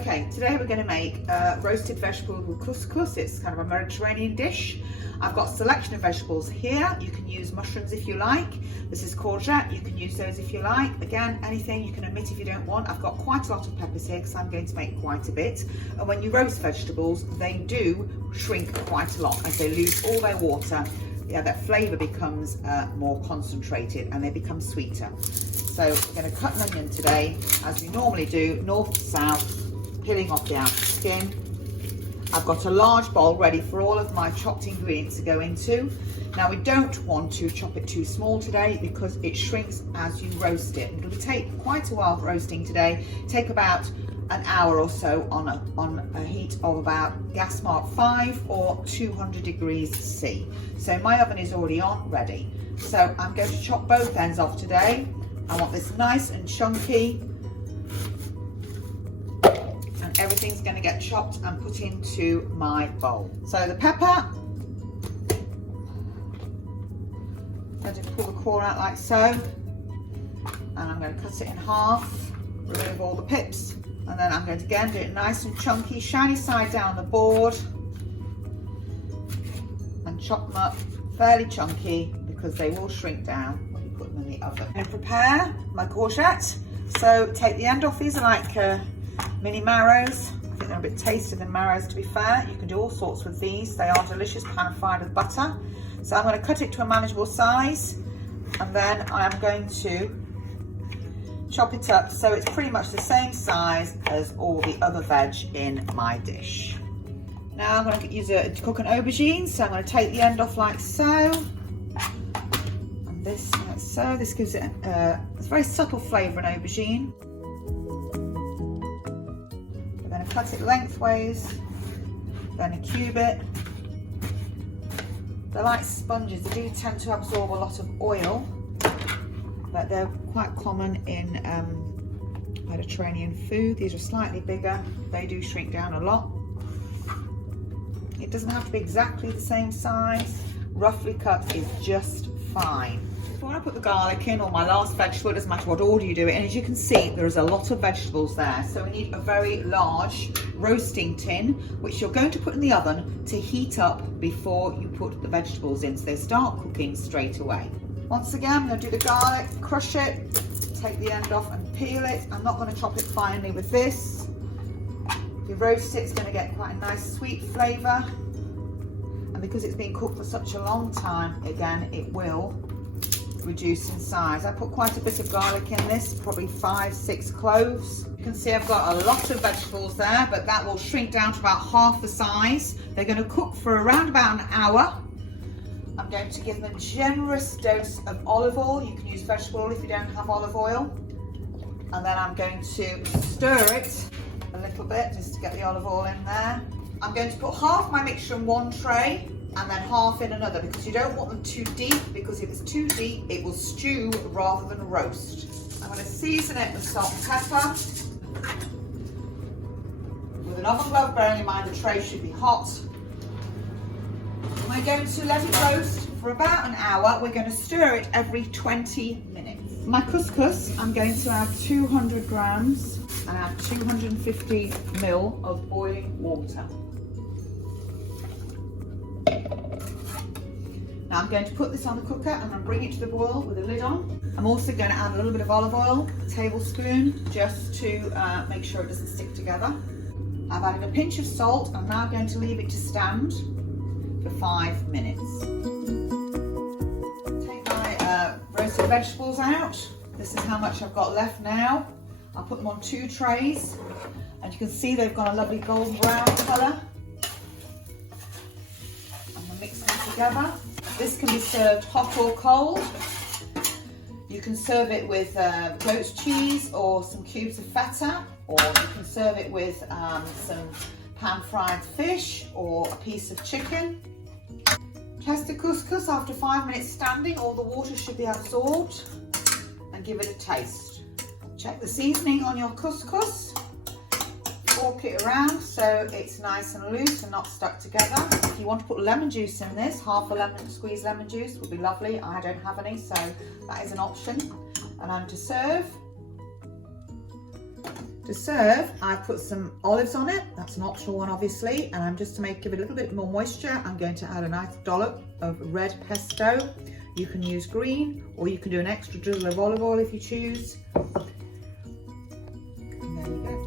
Okay, today we're going to make roasted vegetables with couscous. It's kind of a Mediterranean dish. I've got a selection of vegetables here. You can use mushrooms if you like. This is courgette. You can use those if you like. Again, anything you can omit if you don't want. I've got quite a lot of peppers here because I'm going to make quite a bit. And when you roast vegetables, they do shrink quite a lot as they lose all their water. Yeah, their flavour becomes more concentrated and they become sweeter. So we're going to cut an onion today, as we normally do, north to south, peeling off the outer skin. I've got a large bowl ready for all of my chopped ingredients to go into. Now we don't want to chop it too small today because it shrinks as you roast it. It'll take quite a while roasting today. Take about an hour or so on a heat of about gas mark 5 or 200 degrees C. So my oven is already on, ready. So I'm going to chop both ends off today. I want this nice and chunky, and everything's going to get chopped and put into my bowl. So the pepper, I'm going to pull the core out like so, and I'm going to cut it in half, remove all the pips, and then I'm going to again do it nice and chunky, shiny side down the board, and chop them up fairly chunky because they will shrink down when you put them in the oven. I'm going to prepare my courgette. So take the end off. These are like mini marrows. I think they're a bit tastier than marrows, to be fair. You can do all sorts with these. They are delicious, pan fried with butter. So I'm going to cut it to a manageable size, and then I'm going to chop it up so it's pretty much the same size as all the other veg in my dish. Now I'm going to use it to cook an aubergine, so I'm going to take the end off like so, and this like so. This gives it a very subtle flavour, an aubergine. We're going to cut it lengthways, then cube it. They're like sponges, they do tend to absorb a lot of oil, but they're quite common in Mediterranean food. These are slightly bigger, they do shrink down a lot. It doesn't have to be exactly the same size. Roughly cut is just fine. Before I put the garlic in, or my last vegetable, it doesn't matter what order you do it, and as you can see, there is a lot of vegetables there. So we need a very large roasting tin, which you're going to put in the oven to heat up before you put the vegetables in, so they start cooking straight away. Once again, I'm going to do the garlic, crush it, take the end off and peel it. I'm not going to chop it finely with this. If you roast it, it's going to get quite a nice sweet flavour. And because it's been cooked for such a long time, again, it will reduce in size. I put quite a bit of garlic in this, probably 5-6 cloves. You can see I've got a lot of vegetables there, but that will shrink down to about half the size. They're going to cook for around about an hour. I'm going to give them a generous dose of olive oil. You can use vegetable oil if you don't have olive oil. And then I'm going to stir it a little bit just to get the olive oil in there. I'm going to put half my mixture in one tray and then half in another, because you don't want them too deep, because if it's too deep it will stew rather than roast. I'm going to season it with salt and pepper. With an oven glove, bearing in mind the tray should be hot. We're going to let it roast for about an hour. We're going to stir it every 20 minutes. My couscous, I'm going to add 200 grams and add 250 ml of boiling water. Now I'm going to put this on the cooker and then bring it to the boil with the lid on. I'm also going to add a little bit of olive oil, a tablespoon, just to make sure it doesn't stick together. I've added a pinch of salt. I'm now going to leave it to stand for 5 minutes. Take my roasted vegetables out. This is how much I've got left now. I'll put them on 2 trays, and you can see they've got a lovely golden brown colour. I'm going to mix them together. This can be served hot or cold. You can serve it with goat's cheese or some cubes of feta, or you can serve it with some pan-fried fish or a piece of chicken. Test the couscous after 5 minutes standing. All the water should be absorbed, and give it a taste. Check the seasoning on your couscous. Fork it around so it's nice and loose and not stuck together. If you want to put lemon juice in this, half a lemon, squeezed lemon juice would be lovely. I don't have any, so that is an option. And I'm to serve. To serve, I've put some olives on it. That's an optional one, obviously. And I'm just to give it a little bit more moisture, I'm going to add a nice dollop of red pesto. You can use green, or you can do an extra drizzle of olive oil if you choose. And there you go.